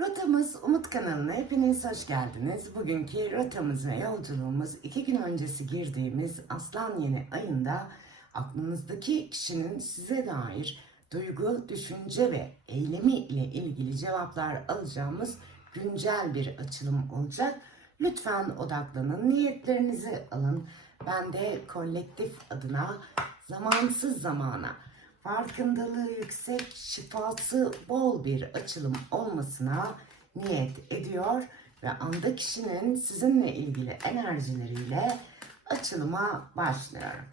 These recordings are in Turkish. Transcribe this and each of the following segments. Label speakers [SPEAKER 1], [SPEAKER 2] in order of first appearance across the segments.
[SPEAKER 1] Rotamız Umut kanalına hepiniz hoş geldiniz. Bugünkü rotamız ve yolculuğumuz iki gün öncesi girdiğimiz Aslan Yeni ayında aklınızdaki kişinin size dair duygu, düşünce ve eylemi ile ilgili cevaplar alacağımız güncel bir açılım olacak. Lütfen odaklanın, niyetlerinizi alın. Ben de kolektif adına zamansız zamana farkındalığı yüksek, şifası bol bir açılım olmasına niyet ediyor ve anda kişinin sizinle ilgili enerjileriyle açılıma başlıyorum.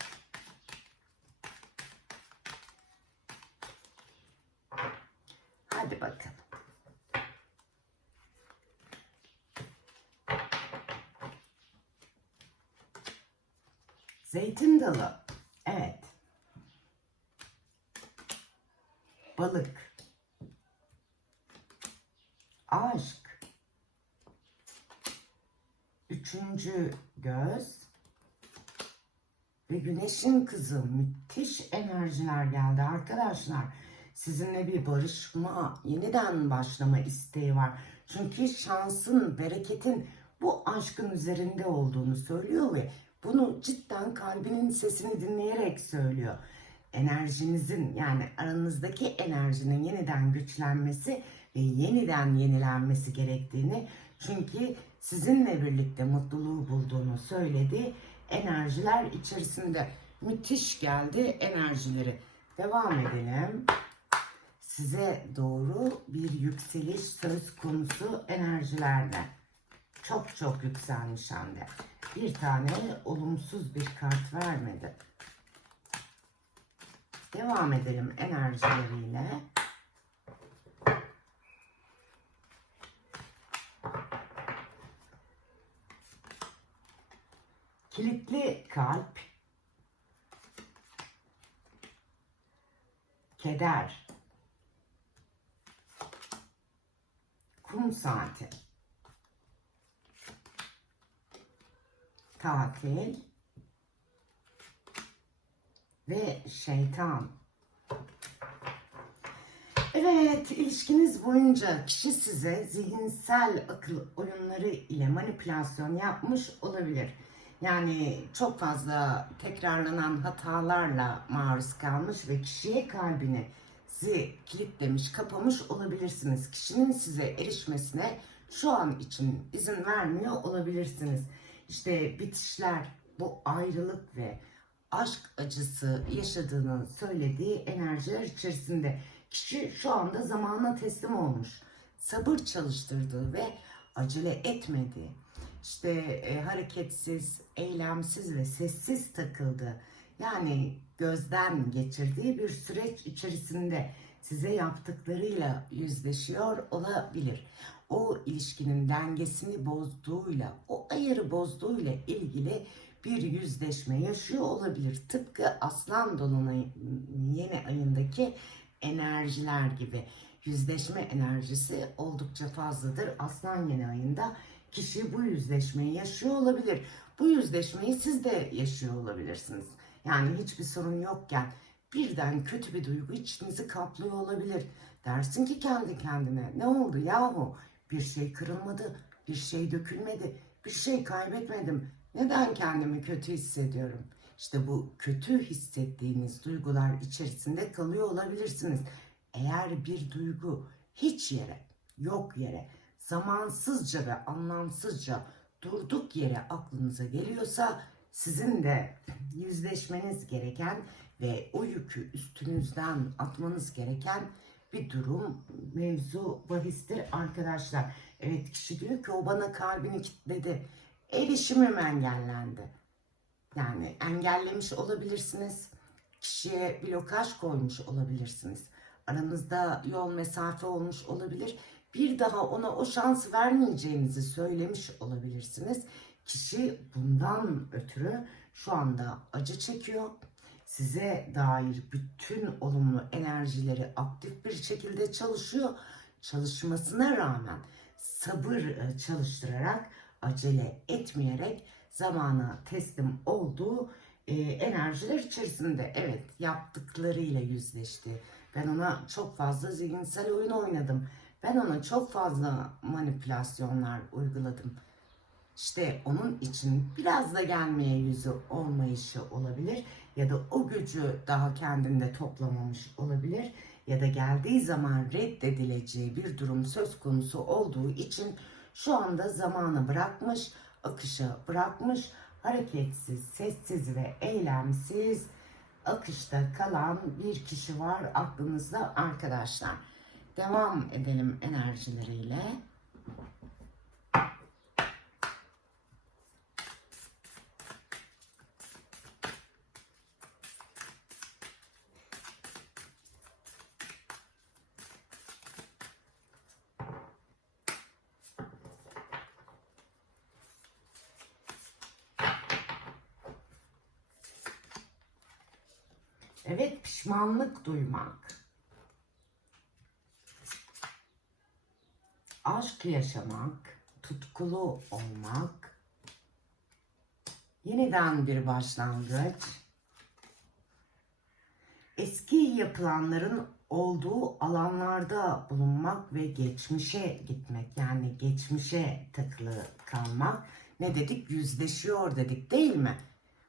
[SPEAKER 1] Hadi bakalım. Zeytin dalı. Evet. Balık, aşk, üçüncü göz ve güneşin kızı müthiş enerjiler geldi arkadaşlar. Sizinle bir barışma, yeniden başlama isteği var. Çünkü şansın, bereketin bu aşkın üzerinde olduğunu söylüyor ve bunu cidden kalbinin sesini dinleyerek söylüyor enerjinizin yani aranızdaki enerjinin yeniden güçlenmesi ve yeniden yenilenmesi gerektiğini çünkü sizinle birlikte mutluluğu bulduğunu söyledi. Enerjiler içerisinde müthiş geldi enerjileri. Devam edelim. Size doğru bir yükseliş söz konusu enerjilerde. Çok çok yükselmiş hem de. Bir tane olumsuz bir kart vermedi. Devam edelim enerjileriyle. Kilitli kalp, keder, kum saati, tatil, ve şeytan. Evet, ilişkiniz boyunca kişi size zihinsel akıl oyunları ile manipülasyon yapmış olabilir. Yani çok fazla tekrarlanan hatalarla maruz kalmış ve kişiye kalbini sizi kilitlemiş, kapamış olabilirsiniz. Kişinin size erişmesine şu an için izin vermiyor olabilirsiniz. İşte bitişler, bu ayrılık ve aşk acısı yaşadığını söylediği enerjiler içerisinde kişi şu anda zamana teslim olmuş. Sabır çalıştırdığı ve acele etmediği, işte e, hareketsiz, eylemsiz ve sessiz takıldı. Yani gözden geçirdiği bir süreç içerisinde size yaptıklarıyla yüzleşiyor olabilir. O ilişkinin dengesini bozduğuyla, o ayarı bozduğuyla ilgili bir yüzleşme yaşıyor olabilir. Tıpkı aslan dolunay yeni ayındaki enerjiler gibi. Yüzleşme enerjisi oldukça fazladır. Aslan yeni ayında kişi bu yüzleşmeyi yaşıyor olabilir. Bu yüzleşmeyi siz de yaşıyor olabilirsiniz. Yani hiçbir sorun yokken birden kötü bir duygu içinizi kaplıyor olabilir. Dersin ki kendi kendine ne oldu yahu? Bir şey kırılmadı, bir şey dökülmedi, bir şey kaybetmedim. Neden kendimi kötü hissediyorum? İşte bu kötü hissettiğiniz duygular içerisinde kalıyor olabilirsiniz. Eğer bir duygu hiç yere, yok yere, zamansızca ve anlamsızca durduk yere aklınıza geliyorsa sizin de yüzleşmeniz gereken ve o yükü üstünüzden atmanız gereken bir durum, mevzu, bahistir arkadaşlar. Evet kişi diyor ki o bana kalbini kilitledi erişimim engellendi. Yani engellemiş olabilirsiniz. Kişiye blokaj koymuş olabilirsiniz. Aranızda yol mesafe olmuş olabilir. Bir daha ona o şansı vermeyeceğinizi söylemiş olabilirsiniz. Kişi bundan ötürü şu anda acı çekiyor. Size dair bütün olumlu enerjileri aktif bir şekilde çalışıyor. Çalışmasına rağmen sabır e, çalıştırarak acele etmeyerek zamana teslim olduğu e, enerjiler içerisinde evet yaptıklarıyla yüzleşti. Ben ona çok fazla zihinsel oyun oynadım. Ben ona çok fazla manipülasyonlar uyguladım. İşte onun için biraz da gelmeye yüzü olmayışı olabilir ya da o gücü daha kendinde toplamamış olabilir ya da geldiği zaman reddedileceği bir durum söz konusu olduğu için şu anda zamanı bırakmış, akışa bırakmış, hareketsiz, sessiz ve eylemsiz akışta kalan bir kişi var aklınızda arkadaşlar. Devam edelim enerjileriyle. Evet, pişmanlık duymak. Aşk yaşamak, tutkulu olmak. Yeniden bir başlangıç. Eski yapılanların olduğu alanlarda bulunmak ve geçmişe gitmek. Yani geçmişe takılı kalmak. Ne dedik? Yüzleşiyor dedik değil mi?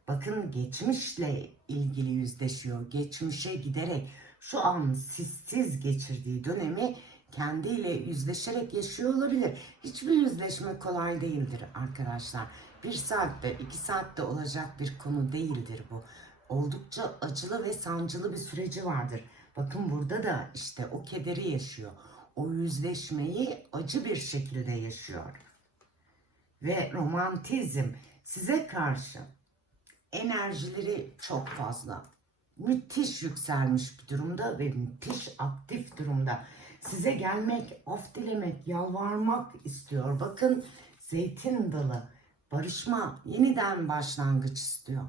[SPEAKER 1] Bakın geçmişle ilgili yüzleşiyor. Geçmişe giderek şu an sissiz geçirdiği dönemi kendiyle yüzleşerek yaşıyor olabilir. Hiçbir yüzleşme kolay değildir arkadaşlar. Bir saatte, iki saatte olacak bir konu değildir bu. Oldukça acılı ve sancılı bir süreci vardır. Bakın burada da işte o kederi yaşıyor. O yüzleşmeyi acı bir şekilde yaşıyor. Ve romantizm size karşı enerjileri çok fazla. Müthiş yükselmiş bir durumda ve müthiş aktif durumda. Size gelmek, af dilemek, yalvarmak istiyor. Bakın zeytin dalı, barışma, yeniden başlangıç istiyor.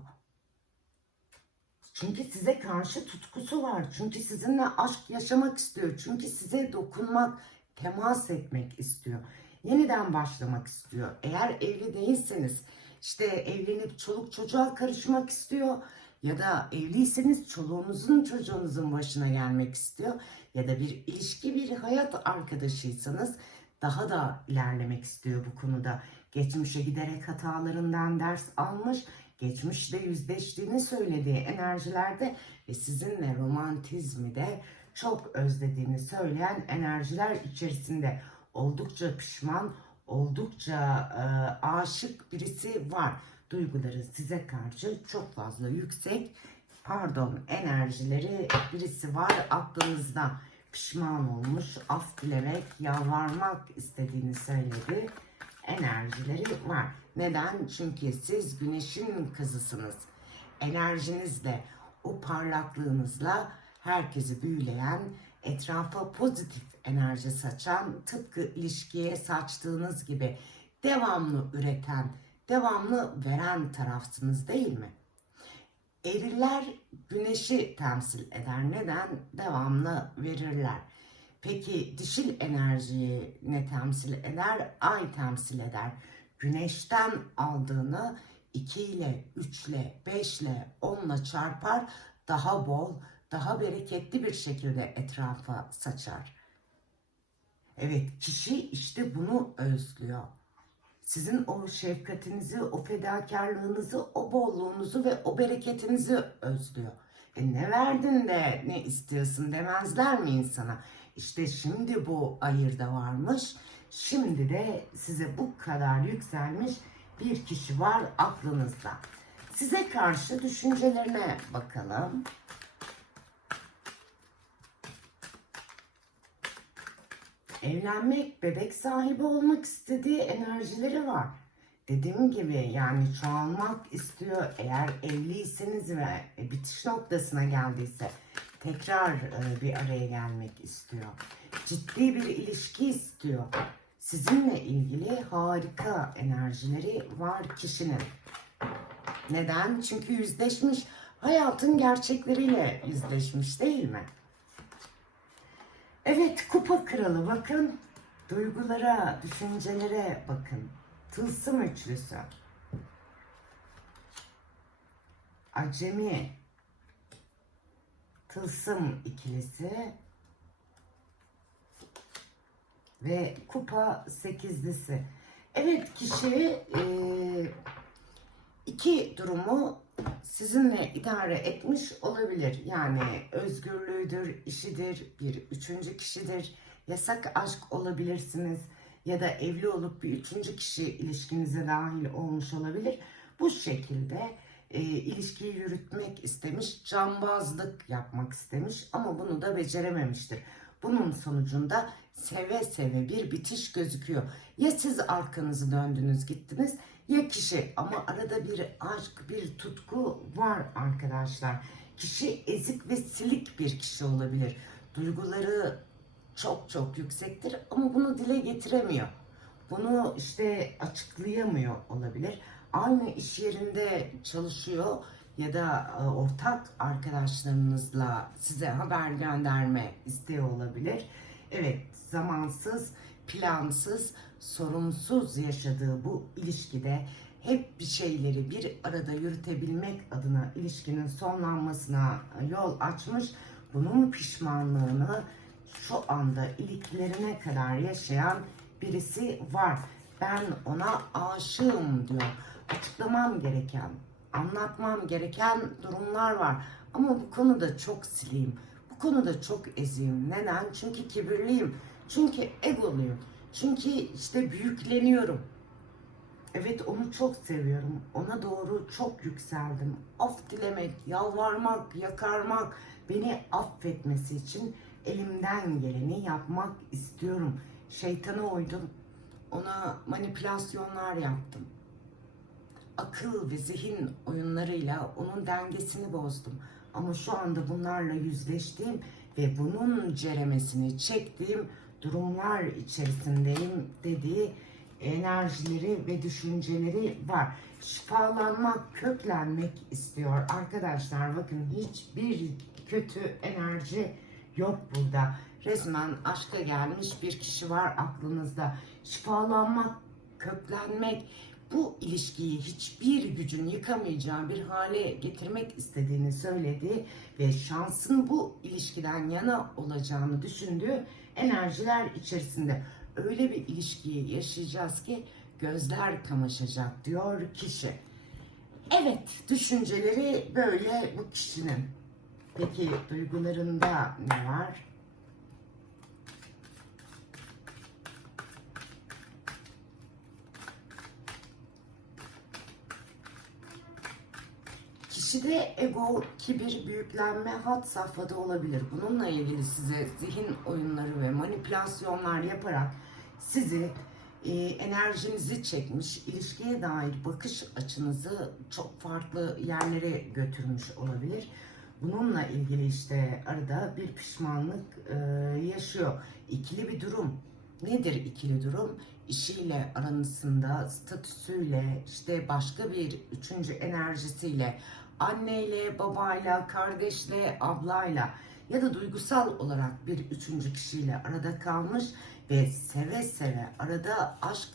[SPEAKER 1] Çünkü size karşı tutkusu var. Çünkü sizinle aşk yaşamak istiyor. Çünkü size dokunmak, temas etmek istiyor. Yeniden başlamak istiyor. Eğer evli değilseniz işte evlenip çoluk çocuğa karışmak istiyor ya da evliyseniz çoluğunuzun çocuğunuzun başına gelmek istiyor ya da bir ilişki bir hayat arkadaşıysanız daha da ilerlemek istiyor bu konuda. Geçmişe giderek hatalarından ders almış, geçmişte yüzleştiğini söylediği enerjilerde ve sizinle romantizmi de çok özlediğini söyleyen enerjiler içerisinde oldukça pişman, oldukça e, aşık birisi var. Duyguları size karşı çok fazla yüksek, pardon enerjileri birisi var aklınızda. Pişman olmuş, af dilemek, yalvarmak istediğini söyledi. Enerjileri var. Neden? Çünkü siz güneşin kızısınız. Enerjinizle, o parlaklığınızla herkesi büyüleyen, etrafa pozitif enerji saçan, tıpkı ilişkiye saçtığınız gibi devamlı üreten, devamlı veren tarafsınız değil mi? Eriller güneşi temsil eder. Neden? Devamlı verirler. Peki dişil enerjiyi ne temsil eder? Ay temsil eder. Güneşten aldığını 2 ile, 3 ile, 5 ile, 10 ile çarpar. Daha bol, daha bereketli bir şekilde etrafa saçar. Evet, kişi işte bunu özlüyor. Sizin o şefkatinizi, o fedakarlığınızı, o bolluğunuzu ve o bereketinizi özlüyor. E ne verdin de ne istiyorsun demezler mi insana? İşte şimdi bu ayırda varmış. Şimdi de size bu kadar yükselmiş bir kişi var aklınızda. Size karşı düşüncelerine bakalım. Evlenmek, bebek sahibi olmak istediği enerjileri var. Dediğim gibi yani çoğalmak istiyor. Eğer evliyseniz ve bitiş noktasına geldiyse tekrar e, bir araya gelmek istiyor. Ciddi bir ilişki istiyor. Sizinle ilgili harika enerjileri var kişinin. Neden? Çünkü yüzleşmiş, hayatın gerçekleriyle yüzleşmiş değil mi? Evet, kupa kralı bakın. Duygulara, düşüncelere bakın. Tılsım üçlüsü. Acemi. Tılsım ikilisi. ve kupa sekizlisi. Evet kişi e, iki durumu sizinle idare etmiş olabilir. Yani özgürlüğüdür, işidir, bir üçüncü kişidir, yasak aşk olabilirsiniz ya da evli olup bir üçüncü kişi ilişkinize dahil olmuş olabilir. Bu şekilde e, ilişkiyi yürütmek istemiş, cambazlık yapmak istemiş ama bunu da becerememiştir. Bunun sonucunda seve seve bir bitiş gözüküyor. Ya siz arkanızı döndünüz gittiniz ya kişi ama arada bir aşk, bir tutku var arkadaşlar. Kişi ezik ve silik bir kişi olabilir. Duyguları çok çok yüksektir ama bunu dile getiremiyor. Bunu işte açıklayamıyor olabilir. Aynı iş yerinde çalışıyor ya da e, ortak arkadaşlarınızla size haber gönderme isteği olabilir. Evet, zamansız, plansız, sorumsuz yaşadığı bu ilişkide hep bir şeyleri bir arada yürütebilmek adına ilişkinin sonlanmasına yol açmış. Bunun pişmanlığını şu anda iliklerine kadar yaşayan birisi var. Ben ona aşığım diyor. Açıklamam gereken, anlatmam gereken durumlar var. Ama bu konuda çok sileyim. Bu konuda çok eziyim. Neden? Çünkü kibirliyim. Çünkü egoluyum. Çünkü işte büyükleniyorum. Evet onu çok seviyorum. Ona doğru çok yükseldim. Af dilemek, yalvarmak, yakarmak, beni affetmesi için elimden geleni yapmak istiyorum. Şeytana uydum. Ona manipülasyonlar yaptım. Akıl ve zihin oyunlarıyla onun dengesini bozdum. Ama şu anda bunlarla yüzleştiğim ve bunun ceremesini çektiğim durumlar içerisindeyim dediği enerjileri ve düşünceleri var. Şifalanmak, köklenmek istiyor. Arkadaşlar bakın hiçbir kötü enerji yok burada. Resmen aşka gelmiş bir kişi var aklınızda. Şifalanmak, köklenmek, bu ilişkiyi hiçbir gücün yıkamayacağı bir hale getirmek istediğini söyledi ve şansın bu ilişkiden yana olacağını düşündüğü enerjiler içerisinde öyle bir ilişkiyi yaşayacağız ki gözler kamaşacak diyor kişi. Evet, düşünceleri böyle bu kişinin. Peki duygularında ne var? Kişide ego, kibir, büyüklenme had safhada olabilir. Bununla ilgili size zihin oyunları ve manipülasyonlar yaparak sizi e, enerjinizi çekmiş, ilişkiye dair bakış açınızı çok farklı yerlere götürmüş olabilir. Bununla ilgili işte arada bir pişmanlık e, yaşıyor. İkili bir durum. Nedir ikili durum? İşiyle aranızında, statüsüyle, işte başka bir üçüncü enerjisiyle, anneyle, babayla, kardeşle, ablayla ya da duygusal olarak bir üçüncü kişiyle arada kalmış ve seve seve arada aşk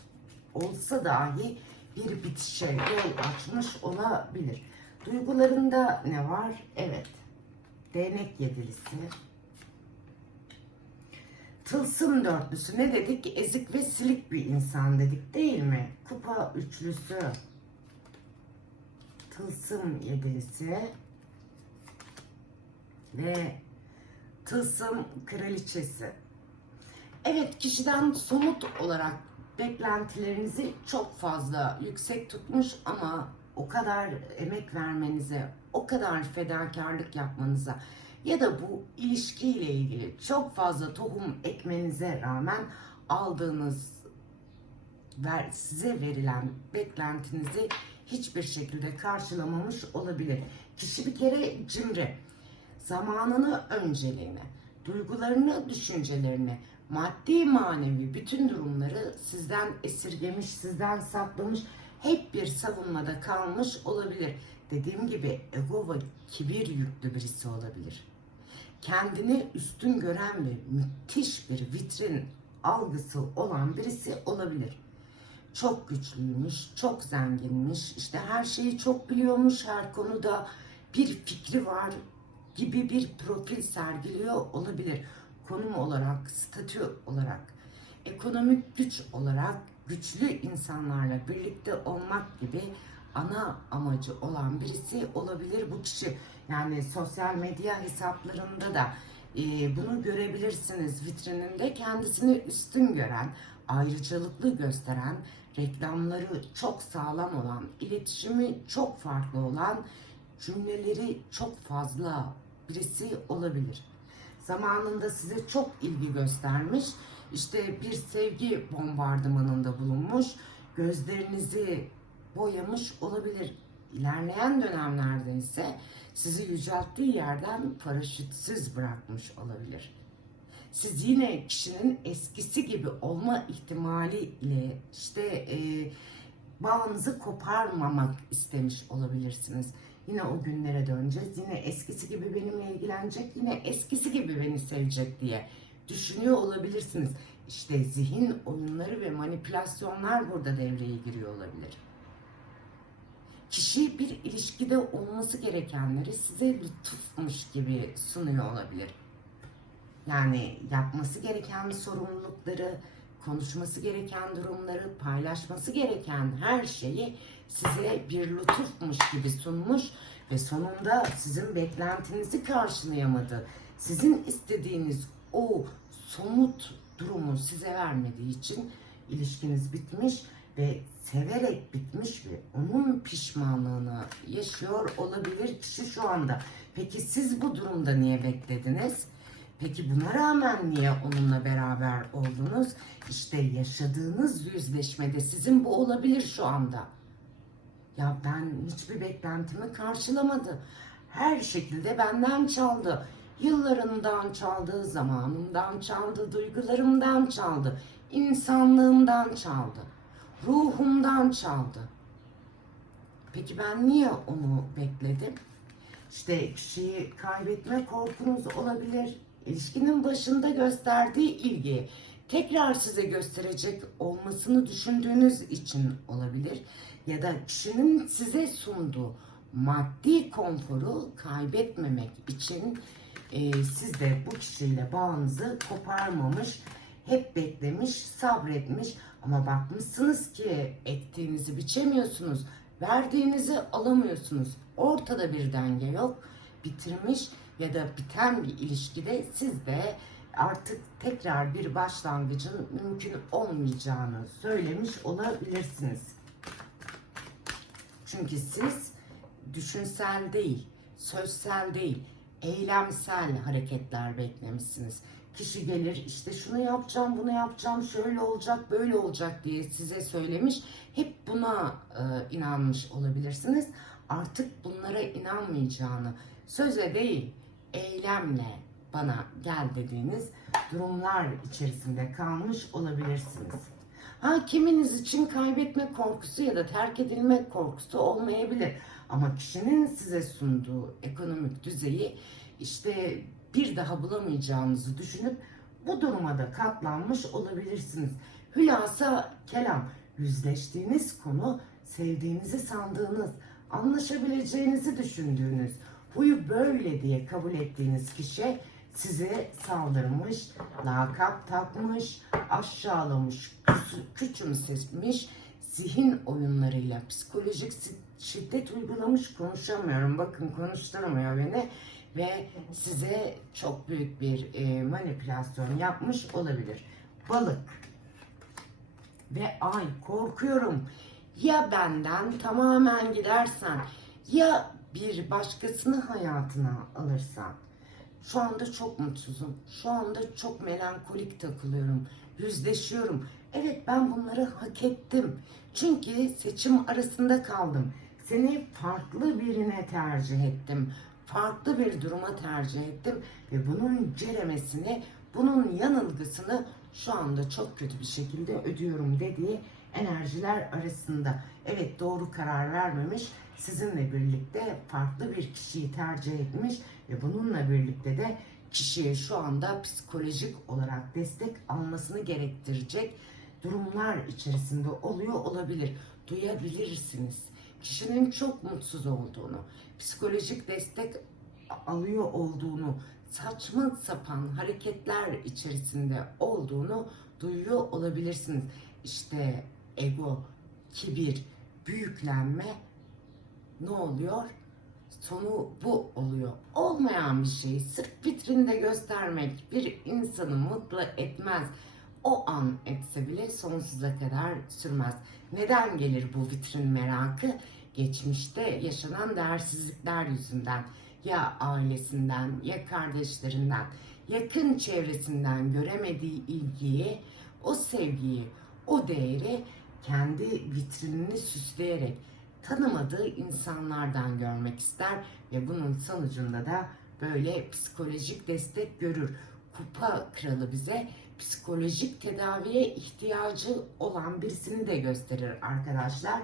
[SPEAKER 1] olsa dahi bir bitişe yol açmış olabilir. Duygularında ne var? Evet. Değnek yedilisi. Tılsım dörtlüsü ne dedik? Ezik ve silik bir insan dedik değil mi? Kupa üçlüsü. Tılsım yedilisi. Ve tılsım kraliçesi. Evet kişiden somut olarak beklentilerinizi çok fazla yüksek tutmuş ama o kadar emek vermenize, o kadar fedakarlık yapmanıza ya da bu ilişkiyle ilgili çok fazla tohum ekmenize rağmen aldığınız ver, size verilen beklentinizi hiçbir şekilde karşılamamış olabilir. Kişi bir kere cimri. Zamanını önceliğine, duygularını, düşüncelerini, maddi manevi bütün durumları sizden esirgemiş, sizden saklamış, hep bir savunmada kalmış olabilir. Dediğim gibi ego ve kibir yüklü birisi olabilir. Kendini üstün gören ve müthiş bir vitrin algısı olan birisi olabilir. Çok güçlüymüş, çok zenginmiş, işte her şeyi çok biliyormuş, her konuda bir fikri var gibi bir profil sergiliyor olabilir konum olarak, statü olarak. ekonomik güç olarak güçlü insanlarla birlikte olmak gibi ana amacı olan birisi olabilir bu kişi. Yani sosyal medya hesaplarında da bunu görebilirsiniz. Vitrininde kendisini üstün gören, ayrıcalıklı gösteren, reklamları çok sağlam olan, iletişimi çok farklı olan, cümleleri çok fazla birisi olabilir. Zamanında size çok ilgi göstermiş, işte bir sevgi bombardımanında bulunmuş, gözlerinizi boyamış olabilir. İlerleyen dönemlerde ise sizi yücelttiği yerden paraşütsüz bırakmış olabilir. Siz yine kişinin eskisi gibi olma ihtimaliyle işte e, bağınızı koparmamak istemiş olabilirsiniz. Yine o günlere döneceğiz. Yine eskisi gibi benimle ilgilenecek, yine eskisi gibi beni sevecek diye düşünüyor olabilirsiniz. İşte zihin oyunları ve manipülasyonlar burada devreye giriyor olabilir. Kişi bir ilişkide olması gerekenleri size lütufmuş gibi sunuyor olabilir. Yani yapması gereken sorumlulukları, konuşması gereken durumları, paylaşması gereken her şeyi size bir lütufmuş gibi sunmuş ve sonunda sizin beklentinizi karşılayamadı. Sizin istediğiniz o somut durumu size vermediği için ilişkiniz bitmiş ve severek bitmiş ve onun pişmanlığını yaşıyor olabilir kişi şu anda. Peki siz bu durumda niye beklediniz? Peki buna rağmen niye onunla beraber oldunuz? İşte yaşadığınız yüzleşmede sizin bu olabilir şu anda. Ya ben hiçbir beklentimi karşılamadı. Her şekilde benden çaldı. Yıllarımdan çaldı, zamanımdan çaldı, duygularımdan çaldı, insanlığımdan çaldı, ruhumdan çaldı. Peki ben niye onu bekledim? İşte kişiyi kaybetme korkunuz olabilir. İlişkinin başında gösterdiği ilgi tekrar size gösterecek olmasını düşündüğünüz için olabilir. Ya da kişinin size sunduğu maddi konforu kaybetmemek için e, siz de bu kişiyle bağınızı koparmamış, hep beklemiş, sabretmiş ama bakmışsınız ki ektiğinizi biçemiyorsunuz, verdiğinizi alamıyorsunuz. Ortada bir denge yok. Bitirmiş ya da biten bir ilişkide siz de artık tekrar bir başlangıcın mümkün olmayacağını söylemiş olabilirsiniz. Çünkü siz düşünsel değil, sözsel değil, eylemsel hareketler beklemişsiniz. Kişi gelir işte şunu yapacağım, bunu yapacağım, şöyle olacak, böyle olacak diye size söylemiş. Hep buna e, inanmış olabilirsiniz. Artık bunlara inanmayacağını, söze değil, eylemle bana gel dediğiniz durumlar içerisinde kalmış olabilirsiniz. Ha kiminiz için kaybetme korkusu ya da terk edilme korkusu olmayabilir. Ama kişinin size sunduğu ekonomik düzeyi işte bir daha bulamayacağınızı düşünüp bu duruma da katlanmış olabilirsiniz. Hülasa kelam yüzleştiğiniz konu sevdiğinizi sandığınız, anlaşabileceğinizi düşündüğünüz, huyu böyle diye kabul ettiğiniz kişi size saldırmış, lakap takmış, aşağılamış, küçümsemiş, zihin oyunlarıyla psikolojik si- şiddet uygulamış konuşamıyorum. Bakın konuşturmuyor beni ve size çok büyük bir e, manipülasyon yapmış olabilir. Balık ve ay korkuyorum ya benden tamamen gidersen ya bir başkasını hayatına alırsan. Şu anda çok mutsuzum. Şu anda çok melankolik takılıyorum. Yüzleşiyorum. Evet ben bunları hak ettim. Çünkü seçim arasında kaldım. Seni farklı birine tercih ettim. Farklı bir duruma tercih ettim. Ve bunun ceremesini, bunun yanılgısını şu anda çok kötü bir şekilde ödüyorum dediği enerjiler arasında. Evet doğru karar vermemiş. Sizinle birlikte farklı bir kişiyi tercih etmiş ve bununla birlikte de kişiye şu anda psikolojik olarak destek almasını gerektirecek durumlar içerisinde oluyor olabilir. Duyabilirsiniz. Kişinin çok mutsuz olduğunu, psikolojik destek alıyor olduğunu, saçma sapan hareketler içerisinde olduğunu duyuyor olabilirsiniz. İşte ego, kibir, büyüklenme ne oluyor? Sonu bu oluyor. Olmayan bir şey sırf vitrinde göstermek bir insanı mutlu etmez. O an etse bile sonsuza kadar sürmez. Neden gelir bu vitrin merakı? Geçmişte yaşanan değersizlikler yüzünden ya ailesinden ya kardeşlerinden yakın çevresinden göremediği ilgiyi, o sevgiyi, o değeri kendi vitrinini süsleyerek tanımadığı insanlardan görmek ister ve bunun sonucunda da böyle psikolojik destek görür. Kupa kralı bize psikolojik tedaviye ihtiyacı olan birisini de gösterir arkadaşlar.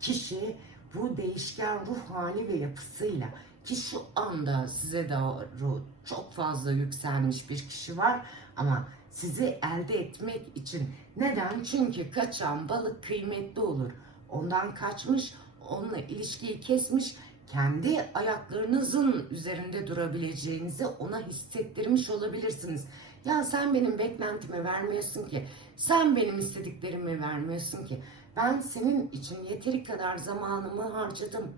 [SPEAKER 1] Kişi bu değişken ruh hali ve yapısıyla ki şu anda size doğru çok fazla yükselmiş bir kişi var ama sizi elde etmek için neden? Çünkü kaçan balık kıymetli olur. Ondan kaçmış, onunla ilişkiyi kesmiş, kendi ayaklarınızın üzerinde durabileceğinizi ona hissettirmiş olabilirsiniz. Ya sen benim beklentimi vermiyorsun ki, sen benim istediklerimi vermiyorsun ki. Ben senin için yeteri kadar zamanımı harcadım.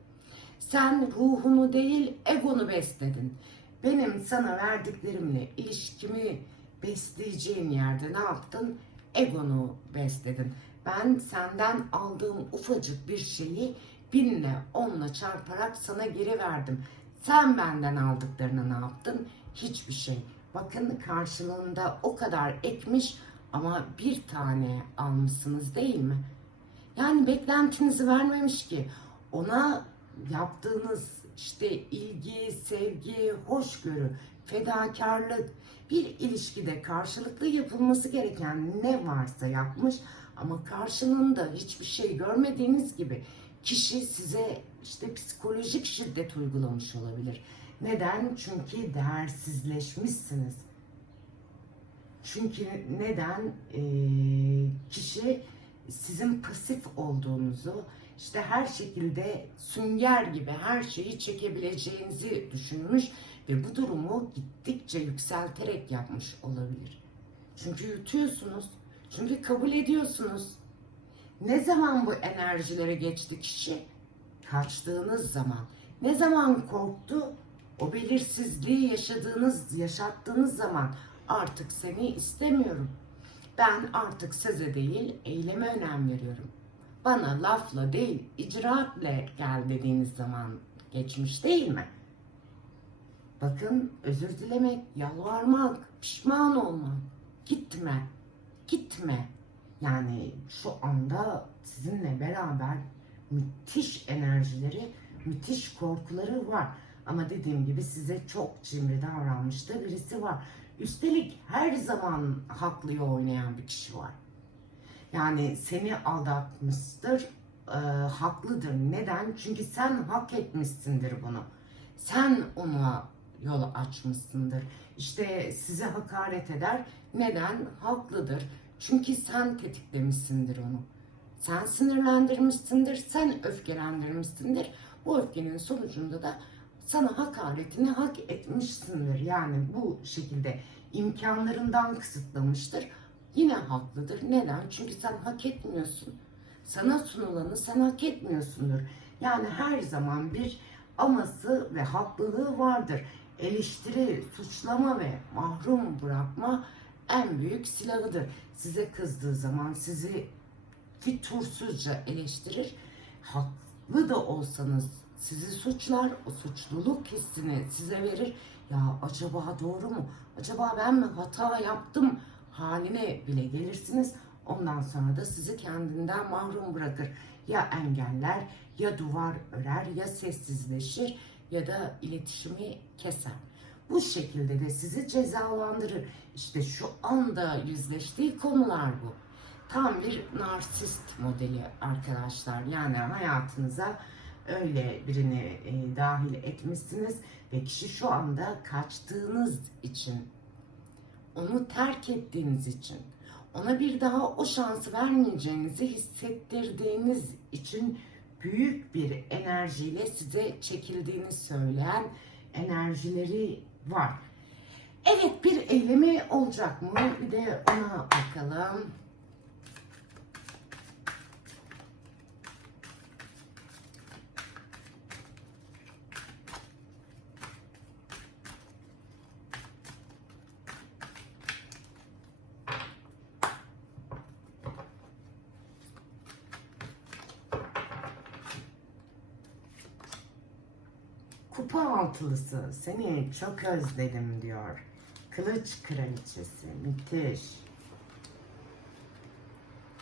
[SPEAKER 1] Sen ruhunu değil egonu besledin. Benim sana verdiklerimle ilişkimi besleyeceğin yerde ne yaptın? Egonu besledin. Ben senden aldığım ufacık bir şeyi binle onla çarparak sana geri verdim. Sen benden aldıklarını ne yaptın? Hiçbir şey. Bakın karşılığında o kadar ekmiş ama bir tane almışsınız değil mi? Yani beklentinizi vermemiş ki. Ona yaptığınız işte ilgi, sevgi, hoşgörü, fedakarlık, bir ilişkide karşılıklı yapılması gereken ne varsa yapmış ama karşılığında hiçbir şey görmediğiniz gibi kişi size işte psikolojik şiddet uygulamış olabilir. Neden? Çünkü değersizleşmişsiniz. Çünkü neden? Ee, kişi sizin pasif olduğunuzu, işte her şekilde sünger gibi her şeyi çekebileceğinizi düşünmüş ve bu durumu gittikçe yükselterek yapmış olabilir. Çünkü yutuyorsunuz, çünkü kabul ediyorsunuz. Ne zaman bu enerjilere geçti kişi? Kaçtığınız zaman. Ne zaman korktu? O belirsizliği yaşadığınız, yaşattığınız zaman artık seni istemiyorum. Ben artık söze değil, eyleme önem veriyorum. Bana lafla değil, icraatle gel dediğiniz zaman geçmiş değil mi? Bakın özür dilemek, yalvarmak, pişman olmak, gitme, gitme. Yani şu anda sizinle beraber müthiş enerjileri, müthiş korkuları var. Ama dediğim gibi size çok cimri davranmış da birisi var. Üstelik her zaman haklıya oynayan bir kişi var. Yani seni aldatmıştır, e, haklıdır. Neden? Çünkü sen hak etmişsindir bunu. Sen ona yol açmışsındır. İşte size hakaret eder. Neden? Haklıdır. Çünkü sen tetiklemişsindir onu. Sen sinirlendirmişsindir, sen öfkelendirmişsindir. Bu öfkenin sonucunda da sana hakaretini hak etmişsindir. Yani bu şekilde imkanlarından kısıtlamıştır. Yine haklıdır. Neden? Çünkü sen hak etmiyorsun. Sana sunulanı sen hak etmiyorsundur. Yani her zaman bir aması ve haklılığı vardır. Eleştiri, suçlama ve mahrum bırakma en büyük silahıdır. Size kızdığı zaman sizi fitursuzca eleştirir. Haklı da olsanız sizi suçlar, o suçluluk hissini size verir. Ya acaba doğru mu? Acaba ben mi hata yaptım haline bile gelirsiniz. Ondan sonra da sizi kendinden mahrum bırakır. Ya engeller, ya duvar örer, ya sessizleşir ya da iletişimi keser. Bu şekilde de sizi cezalandırır. İşte şu anda yüzleştiği konular bu. Tam bir narsist modeli arkadaşlar. Yani hayatınıza öyle birini e, dahil etmişsiniz ve kişi şu anda kaçtığınız için, onu terk ettiğiniz için, ona bir daha o şansı vermeyeceğinizi hissettirdiğiniz için büyük bir enerjiyle size çekildiğini söyleyen enerjileri var. Evet bir eylemi olacak mı? Bir de ona bakalım. Kupa altılısı seni çok özledim diyor. Kılıç kraliçesi müthiş.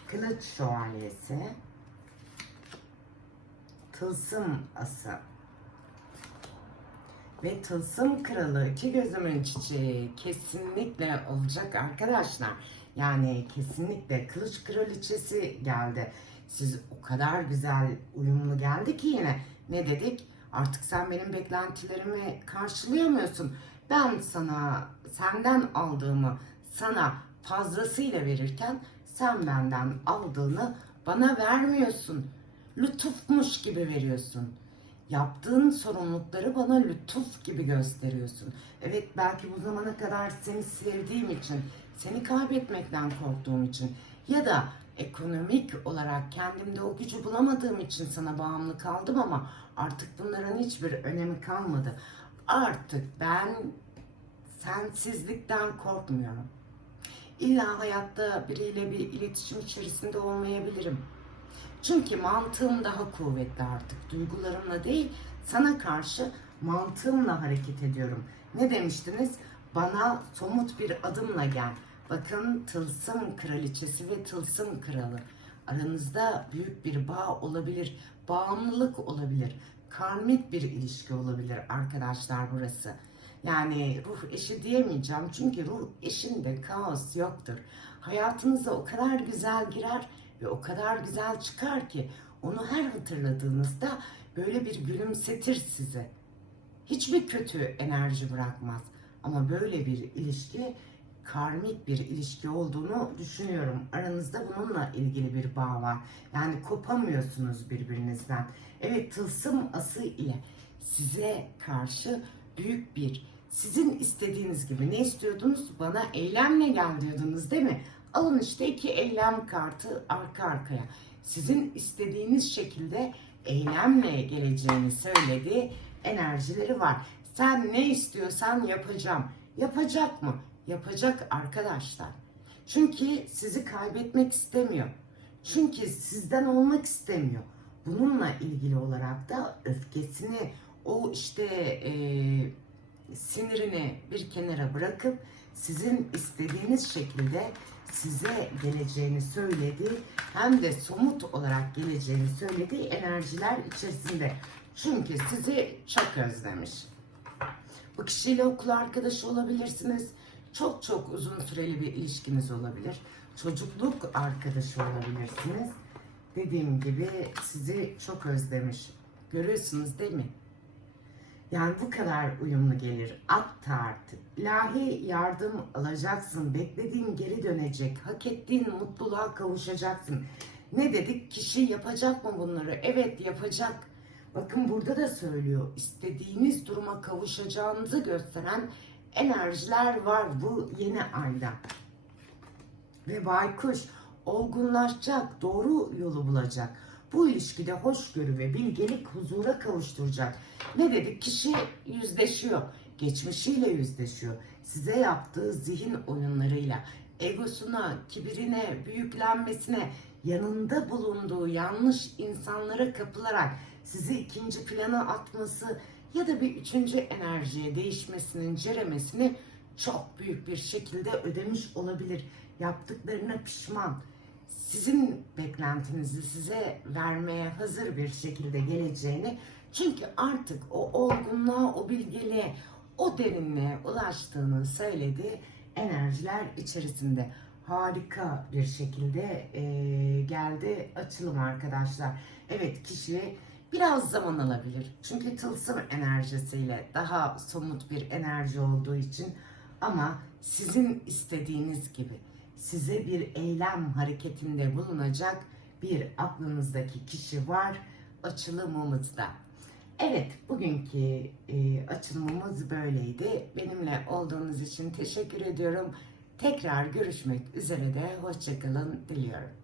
[SPEAKER 1] Kılıç şövalyesi. Tılsım ası. Ve tılsım kralı iki gözümün çiçeği kesinlikle olacak arkadaşlar. Yani kesinlikle kılıç kraliçesi geldi. Siz o kadar güzel uyumlu geldi ki yine ne dedik? Artık sen benim beklentilerimi karşılayamıyorsun. Ben sana senden aldığımı sana fazlasıyla verirken sen benden aldığını bana vermiyorsun. Lütufmuş gibi veriyorsun. Yaptığın sorumlulukları bana lütuf gibi gösteriyorsun. Evet belki bu zamana kadar seni sevdiğim için, seni kaybetmekten korktuğum için ya da ekonomik olarak kendimde o gücü bulamadığım için sana bağımlı kaldım ama artık bunların hiçbir önemi kalmadı. Artık ben sensizlikten korkmuyorum. İlla hayatta biriyle bir iletişim içerisinde olmayabilirim. Çünkü mantığım daha kuvvetli artık. Duygularımla değil, sana karşı mantığımla hareket ediyorum. Ne demiştiniz? Bana somut bir adımla gel. Bakın tılsım kraliçesi ve tılsım kralı. Aranızda büyük bir bağ olabilir, bağımlılık olabilir, karmik bir ilişki olabilir arkadaşlar burası. Yani ruh eşi diyemeyeceğim çünkü ruh eşinde kaos yoktur. Hayatınıza o kadar güzel girer ve o kadar güzel çıkar ki onu her hatırladığınızda böyle bir gülümsetir sizi. Hiçbir kötü enerji bırakmaz. Ama böyle bir ilişki karmik bir ilişki olduğunu düşünüyorum. Aranızda bununla ilgili bir bağ var. Yani kopamıyorsunuz birbirinizden. Evet tılsım ası ile size karşı büyük bir sizin istediğiniz gibi ne istiyordunuz? Bana eylemle gel diyordunuz değil mi? Alın işte iki eylem kartı arka arkaya. Sizin istediğiniz şekilde eylemle geleceğini söyledi. Enerjileri var. Sen ne istiyorsan yapacağım. Yapacak mı? Yapacak arkadaşlar. Çünkü sizi kaybetmek istemiyor. Çünkü sizden olmak istemiyor. Bununla ilgili olarak da öfkesini, o işte eee sinirini bir kenara bırakıp sizin istediğiniz şekilde size geleceğini söyledi. Hem de somut olarak geleceğini söylediği enerjiler içerisinde. Çünkü sizi çok özlemiş. Bu kişiyle okul arkadaşı olabilirsiniz. Çok çok uzun süreli bir ilişkiniz olabilir. Çocukluk arkadaşı olabilirsiniz. Dediğim gibi sizi çok özlemiş. Görüyorsunuz değil mi? Yani bu kadar uyumlu gelir. At artık. İlahi yardım alacaksın. Beklediğin geri dönecek. Hak ettiğin mutluluğa kavuşacaksın. Ne dedik? Kişi yapacak mı bunları? Evet yapacak. Bakın burada da söylüyor. İstediğiniz duruma kavuşacağınızı gösteren enerjiler var bu yeni ayda. Ve baykuş olgunlaşacak, doğru yolu bulacak. Bu ilişkide hoşgörü ve bilgelik huzura kavuşturacak. Ne dedik? Kişi yüzleşiyor. Geçmişiyle yüzleşiyor. Size yaptığı zihin oyunlarıyla, egosuna, kibirine, büyüklenmesine, yanında bulunduğu yanlış insanlara kapılarak sizi ikinci plana atması ya da bir üçüncü enerjiye değişmesinin ceremesini çok büyük bir şekilde ödemiş olabilir. Yaptıklarına pişman sizin beklentinizi size vermeye hazır bir şekilde geleceğini çünkü artık o olgunluğa, o bilgeliğe, o derinliğe ulaştığını söyledi enerjiler içerisinde. Harika bir şekilde e, geldi açılım arkadaşlar. Evet kişi biraz zaman alabilir. Çünkü tılsım enerjisiyle daha somut bir enerji olduğu için ama sizin istediğiniz gibi size bir eylem hareketinde bulunacak bir aklınızdaki kişi var açılımımızda. Evet, bugünkü e, açılımımız böyleydi. Benimle olduğunuz için teşekkür ediyorum. Tekrar görüşmek üzere de hoşçakalın diliyorum.